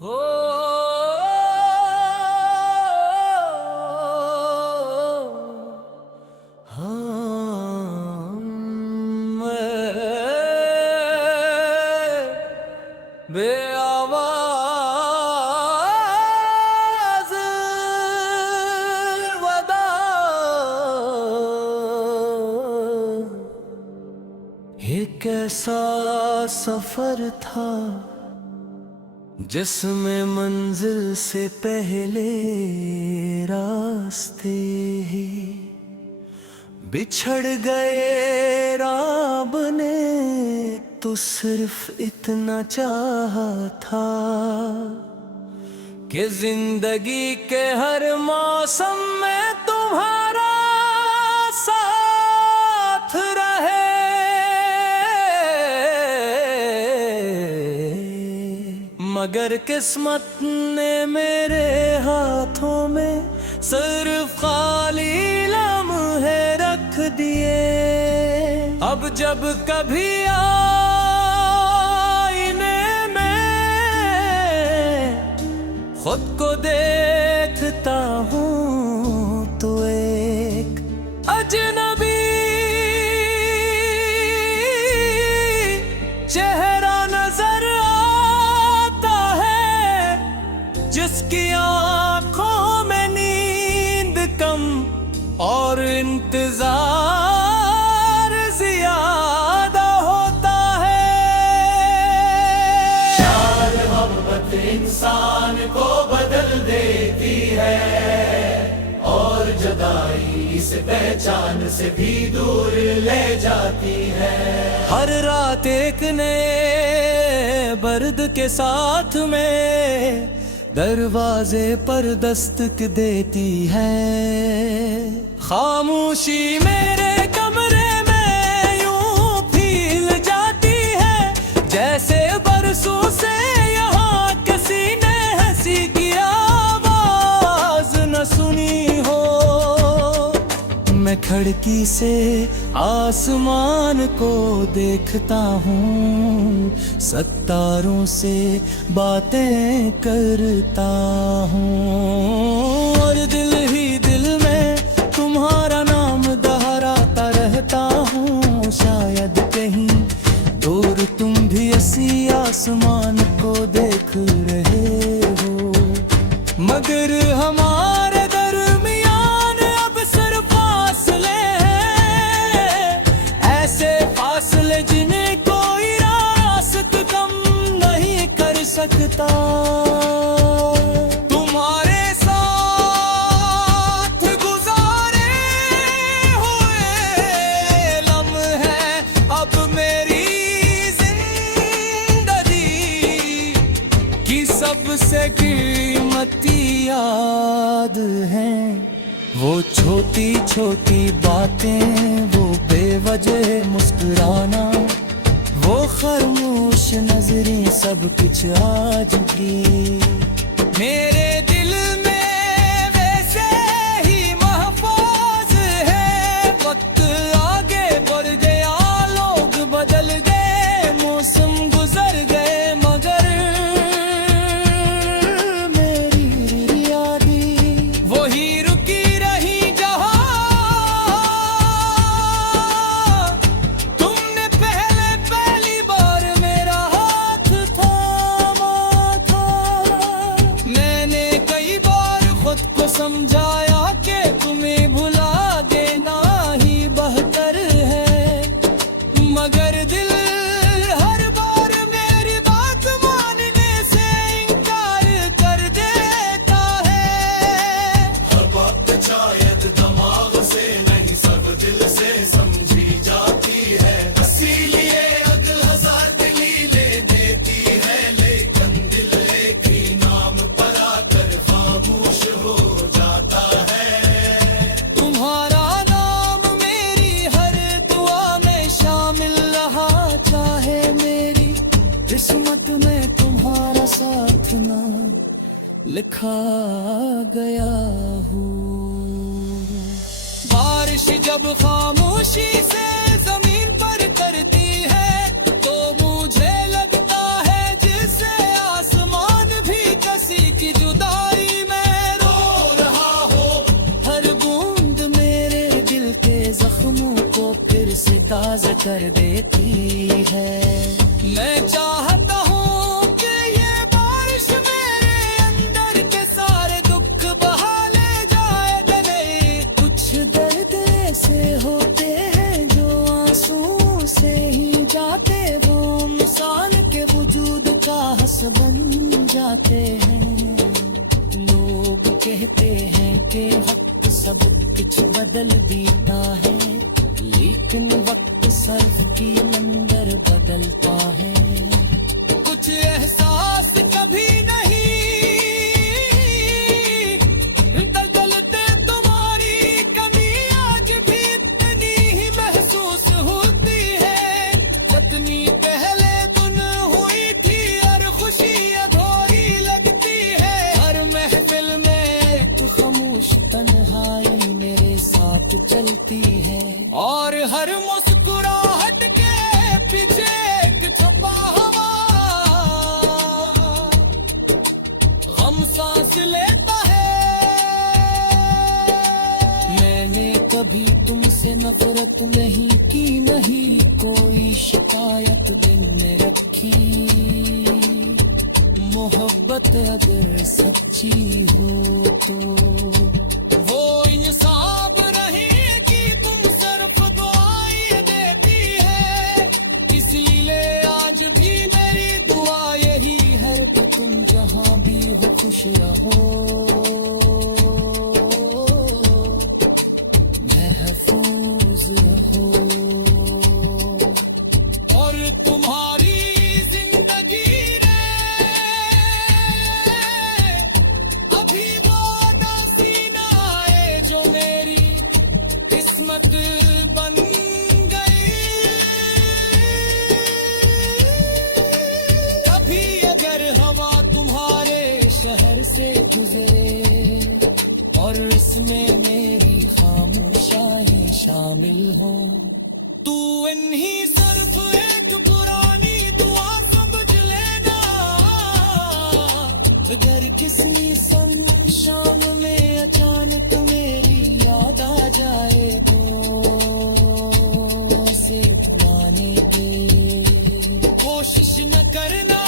हो हाँ बेआवाज़ वदा एक ऐसा सफर था जिसमें मंजिल से पहले रास्ते ही बिछड़ गए। रब ने तो सिर्फ इतना चाहा था कि जिंदगी के हर मौसम में तुम्हारा साथ रहे। मगर किस्मत ने मेरे हाथों में सिर्फ खाली लम्हे रख दिए। अब जब कभी आईने में खुद को देखता हूँ तो एक अजनबी चेहरा नजर आता है, जिसकी आंखों में नींद कम और इंतजार ज्यादा होता है। प्यार मोहब्बत इंसान को बदल देती है और जुदाई इस पहचान से भी दूर ले जाती है। हर रात एक नए बर्द के साथ में दरवाजे पर दस्तक देती है। खामोशी मेरे कमरे में यूं फील जाती है, जैसे बरसों से यहाँ किसी ने हंसी की आवाज न सुनी हो। मैं खिड़की से आसमान को देखता हूँ, सितारों से बातें करता हूँ और दिल ही दिल में तुम्हारा नाम दोहराता रहता हूँ। शायद कहीं दूर तुम भी इसी आसमान को देख रहे हो, मगर हमारे दरमियान अब सिर्फ फासले हैं, ऐसे फासले जिन्हें कोई रास्त कम नहीं कर सकता। तुम्हारे साथ गुजारे हुए लम्हे अब मेरी जिंदगी की सबसे कीमती याद हैं। वो छोटी छोटी बातें, वो बेवजह मुस्कुराना, वो खामोश नजरें, सब कुछ आज भी मेरे दिल में वैसे ही महफूज है। वक्त आगे बढ़ गया, लोग बदल गए, मौसम गुजर गए, मगर मेरी यादें वही रुकी रही जहाँ तुमने पहली बार मेरा हाथ थामा था। मैंने कई बार खुद को समझाया कि तुम्हें भुला देना ही बेहतर है, मगर दिल हर बार मेरी बात मानने से इनकार कर देता है। हर बात शायद दिमाग से नहीं सब दिल से समझी जाती है। इसीलिए अगल हजार दलीलें देती है, लेकिन दिल एक ही नाम पर आकर खामोश हो जाता है। तुम्हारा नाम मेरी हर दुआ में शामिल रहा, चाहे मेरी किस्मत में तुम्हारा साथ ना लिखा गया हो। बारिश जब खामोशी से जमीन पर करती है तो मुझे लगता है जिसे आसमान भी कर देती है। मैं चाहता हूँ कि ये बारिश मेरे अंदर के सारे दुख बहा ले जाए गले। कुछ दर्द ऐसे होते हैं जो आंसुओं से ही जाते, वो इंसान के वजूद का हस बन जाते हैं। लोग कहते हैं कि वक्त सब कुछ बदल देता है, लेकिन वक्त सर्फ की लंगर बदलता है। कुछ एहसास कभी नहीं दलदलते, तुम्हारी कमी आज भी इतनी ही महसूस होती है जितनी पहले दिन हुई थी, और खुशी अधूरी लगती है। हर महफिल में एक खामोश तन्हाई मेरे साथ चलती है, और हर मुस्कुराहट के पीछे एक छुपा हवा हम सांस लेता है। मैंने कभी तुमसे नफरत नहीं की, नहीं कोई शिकायत दिल में रखी। मोहब्बत अगर सच्ची हो तो वो इंसाफ रहेगी, तुम सिर्फ दुआएं देती है। इसलिए आज भी मेरी दुआ यही है कि तुम जहां भी हो खुश रहो, महफूज रहो। और तुम्हारी जिंदगी रे अभी वो दासी ना आए जो मेरी किस्मत बन गई। कभी अगर हवा तुम्हारे शहर से गुजरे और इसमें मेरी खामोशाई शामिल हो, तू इन्हीं सिर्फ एक पुरानी दुआ समझ लेना। अगर किसी संग शाम में अचानक मेरी याद आ जाए तो उसे भुलाने की कोशिश न करना।